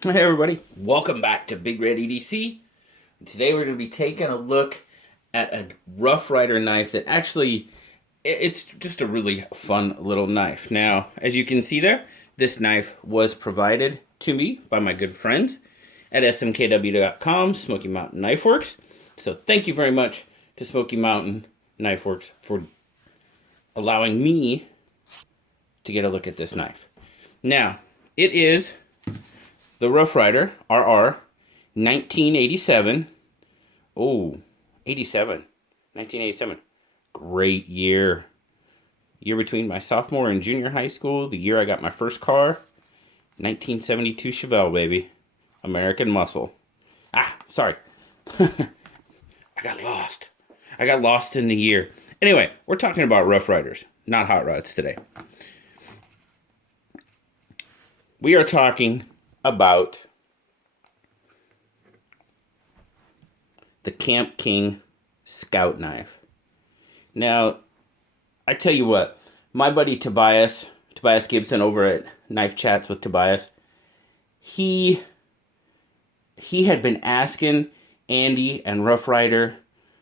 Hey everybody, welcome back to BigRedEDC. Today we're going to be taking a look at a Rough Ryder knife that actually, it's just a really fun little knife. Now, as you can see there, this knife was provided to me by my good friends at smkw.com, Smoky Mountain Knife Works. So thank you very much to Smoky Mountain Knife Works for allowing me to get a look at this knife. Now, it is the Rough Ryder RR1987. Oh, 87. 1987. Great year. Year between my sophomore and junior high school. The year I got my first car. 1972 Chevelle, baby. American Muscle. Sorry. I got lost. I got lost in the year. Anyway, we're talking about Rough Ryders, not hot rods today. We are talking about the Kamp King Scout knife. Now, I tell you what, my buddy Tobias Gibson over at Knife Chats with Tobias, he had been asking Andy and Rough Ryder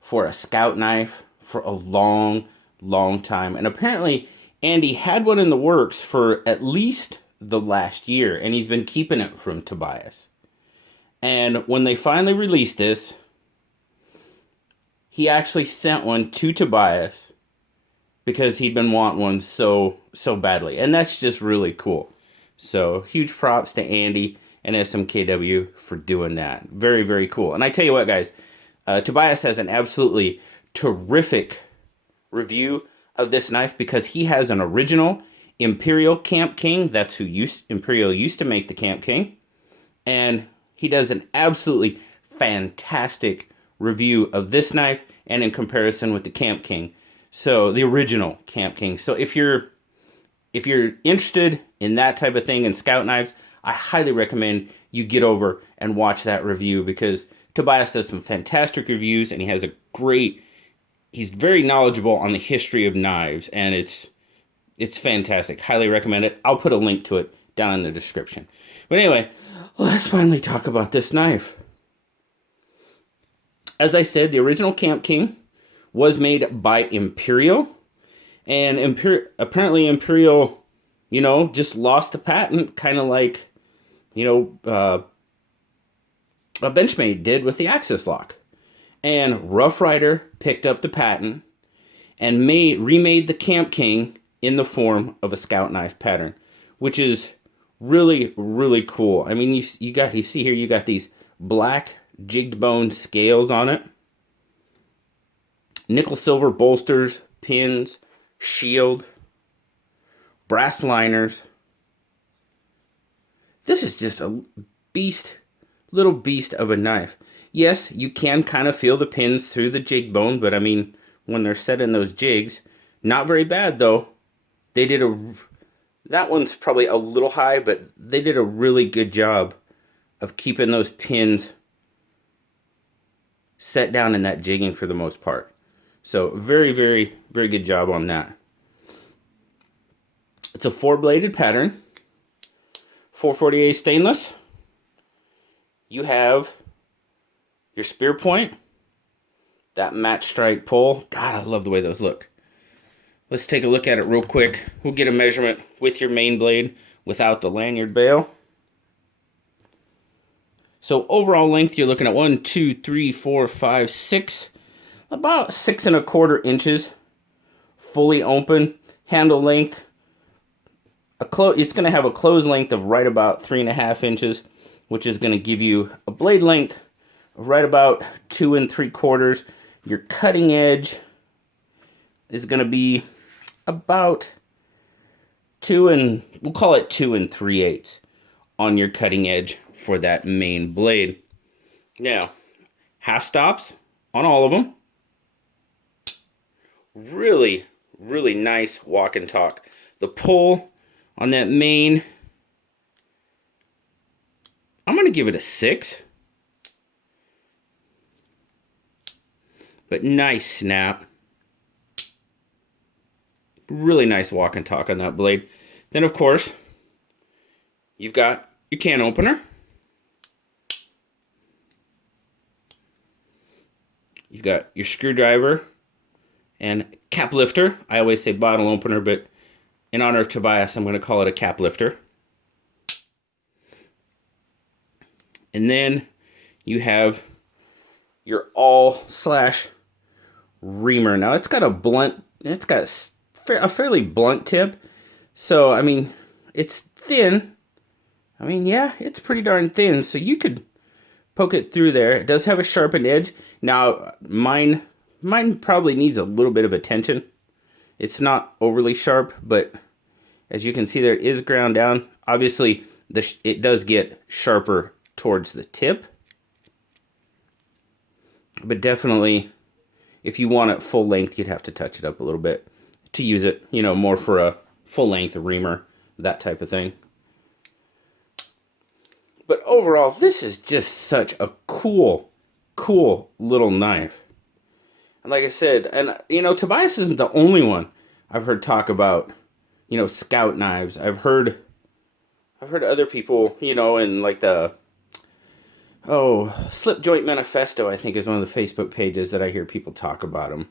for a Scout knife for a long time. And apparently Andy had one in the works for at least the last year, and he's been keeping it from Tobias. And when they finally released this, he actually sent one to Tobias because he'd been wanting one so badly. And that's just really cool. So huge props to Andy and SMKW for doing that. Very, very cool. And I tell you what, guys, Tobias has an absolutely terrific review of this knife because he has an original Imperial Kamp King. That's who Imperial used to make the Kamp King. And he does an absolutely fantastic review of this knife and in comparison with the Kamp King. So the original Kamp King. So if you're interested in that type of thing and Scout knives, I highly recommend you get over and watch that review because Tobias does some fantastic reviews and he's very knowledgeable on the history of knives, and it's fantastic. Highly recommend it. I'll put a link to it down in the description. But anyway, let's finally talk about this knife. As I said, the original Kamp King was made by Imperial. And apparently Imperial, just lost the patent, kind of like, a Benchmade did with the Axis lock. And Rough Ryder picked up the patent and remade the Kamp King in the form of a Scout knife pattern, which is really, really cool. I mean, you see here, you got these black jigged bone scales on it, nickel silver bolsters, pins, shield, brass liners. This is just a little beast of a knife. Yes, you can kind of feel the pins through the jig bone, but I mean, when they're set in those jigs, not very bad though. That one's probably a little high, but they did a really good job of keeping those pins set down in that jigging for the most part. So very, very, very good job on that. It's a 4-bladed pattern, 440A stainless. You have your spear point, that match strike pull. God, I love the way those look. Let's take a look at it real quick. We'll get a measurement with your main blade without the lanyard bail. So overall length, you're looking at 1, 2, 3, 4, 5, 6. About 6 1/4 inches. Fully open. Handle length. It's going to have a close length of right about 3.5 inches, which is going to give you a blade length of right about 2 3/4. Your cutting edge is going to be about we'll call it 2 3/8 on your cutting edge for that main blade. Now, half stops on all of them. Really, really nice walk and talk. The pull on that main, I'm going to give it a 6. But nice snap. Really nice walk and talk on that blade. Then, of course, you've got your can opener. You've got your screwdriver and cap lifter. I always say bottle opener, but in honor of Tobias, I'm going to call it a cap lifter. And then you have your awl/reamer. Now it's got a fairly blunt tip. So, I mean, it's thin. I mean, yeah, it's pretty darn thin. So you could poke it through there. It does have a sharpened edge. Now, mine probably needs a little bit of attention. It's not overly sharp, but as you can see there, it is ground down. Obviously, it does get sharper towards the tip. But definitely, if you want it full length, you'd have to touch it up a little bit to use it, you know, more for a full length reamer, that type of thing. But overall, this is just such a cool little knife. And like I said, and you know, Tobias isn't the only one I've heard talk about, you know, scout knives. I've heard other people, you know, in like the Slip Joint Manifesto, I think, is one of the Facebook pages that I hear people talk about them.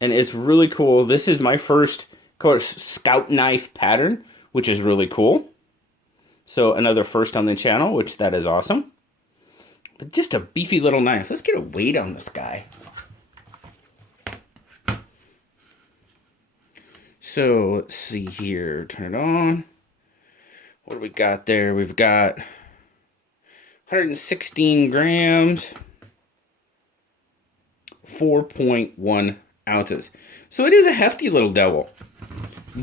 And it's really cool. This is my first, of course, scout knife pattern, which is really cool. So another first on the channel, which that is awesome. But just a beefy little knife. Let's get a weight on this guy. So let's see here. Turn it on. What do we got there? We've got 116 grams, 4.1 ounces. So it is a hefty little devil.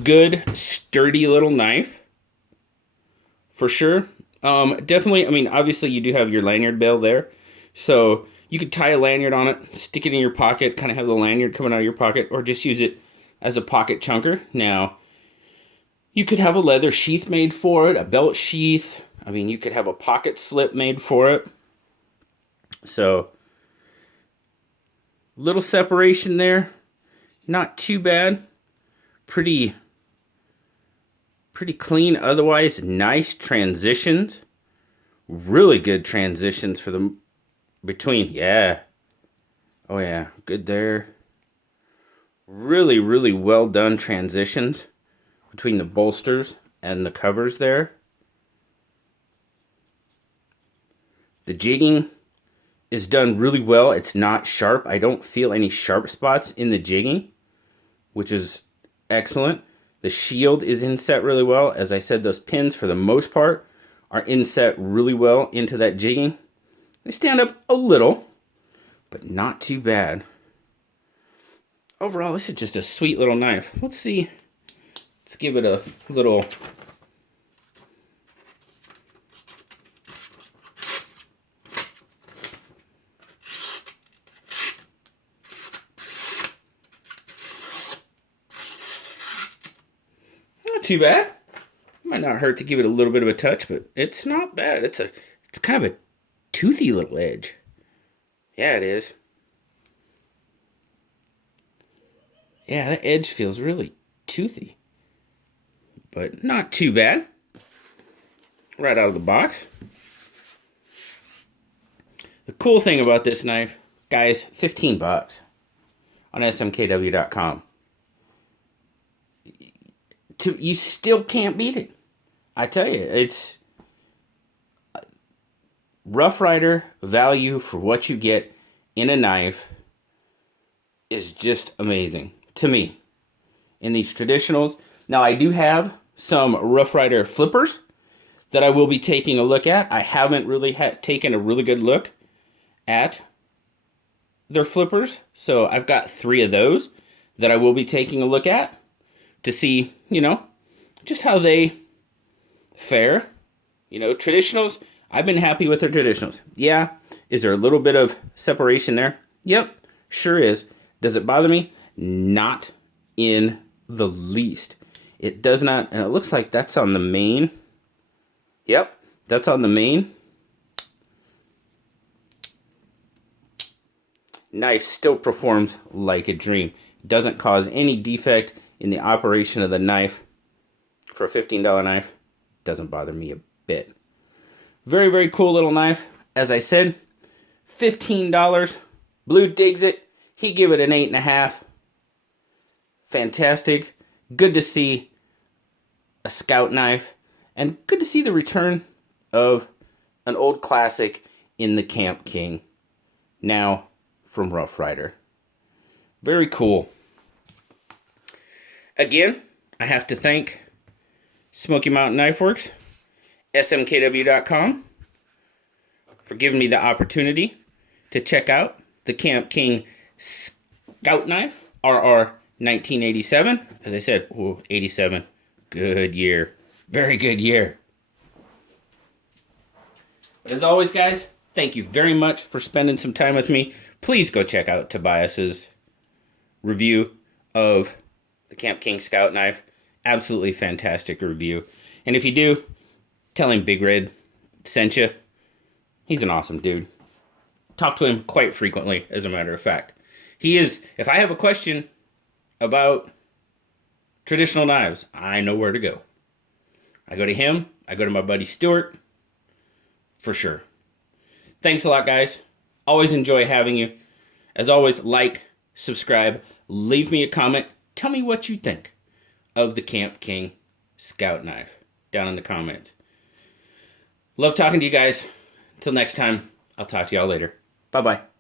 Good, sturdy little knife. For sure. Definitely, I mean, obviously you do have your lanyard bail there. So you could tie a lanyard on it, stick it in your pocket, kind of have the lanyard coming out of your pocket, or just use it as a pocket chunker. Now, you could have a leather sheath made for it, a belt sheath. I mean, you could have a pocket slip made for it. So, little separation there. Not too bad. Pretty clean. Otherwise, nice transitions. Really good transitions for the between. Yeah. Oh, yeah. Good there. Really, really well done transitions between the bolsters and the covers there. The jigging is done really well. It's not sharp. I don't feel any sharp spots in the jigging, which is excellent. The shield is inset really well. As I said, those pins, for the most part, are inset really well into that jigging. They stand up a little, but not too bad. Overall, this is just a sweet little knife. Let's see. Let's give it a little... Not too bad. Might not hurt to give it a little bit of a touch, but it's not bad. It's kind of a toothy little edge. Yeah, it is. Yeah, that edge feels really toothy, but not too bad. Right out of the box. The cool thing about this knife, guys, 15 bucks on smkw.com. You still can't beat it. I tell you, it's Rough Ryder value for what you get in a knife is just amazing to me. In these traditionals. Now, I do have some Rough Ryder flippers that I will be taking a look at. I haven't really taken a really good look at their flippers. So I've got 3 of those that I will be taking a look at to see, you know, just how they fare. You know, traditionals, I've been happy with their traditionals. Yeah, is there a little bit of separation there? Yep, sure is. Does it bother me? Not in the least. It does not, and it looks like that's on the main. Yep, that's on the main. Knife still performs like a dream. Doesn't cause any defect in the operation of the knife. For a $15 knife, doesn't bother me a bit. Very, very cool little knife. As I said, $15 Blue digs it. He give it an 8.5. Fantastic. Good to see a scout knife. And good to see the return of an old classic in the Kamp King. Now from Rough Ryder. Very cool. Again, I have to thank Smoky Mountain Knife Works, smkw.com, for giving me the opportunity to check out the Kamp King Scout Knife, RR1987. As I said, 87. Good year. Very good year. But as always, guys, thank you very much for spending some time with me. Please go check out Tobias's review of the Kamp King Scout Knife. Absolutely fantastic review. And if you do, tell him Big Red sent you. He's an awesome dude. Talk to him quite frequently, as a matter of fact. He is, if I have a question about traditional knives, I know where to go. I go to him. I go to my buddy Stuart. For sure. Thanks a lot, guys. Always enjoy having you. As always, like, subscribe, leave me a comment. Tell me what you think of the Kamp King Scout Knife down in the comments. Love talking to you guys. Until next time, I'll talk to y'all later. Bye-bye.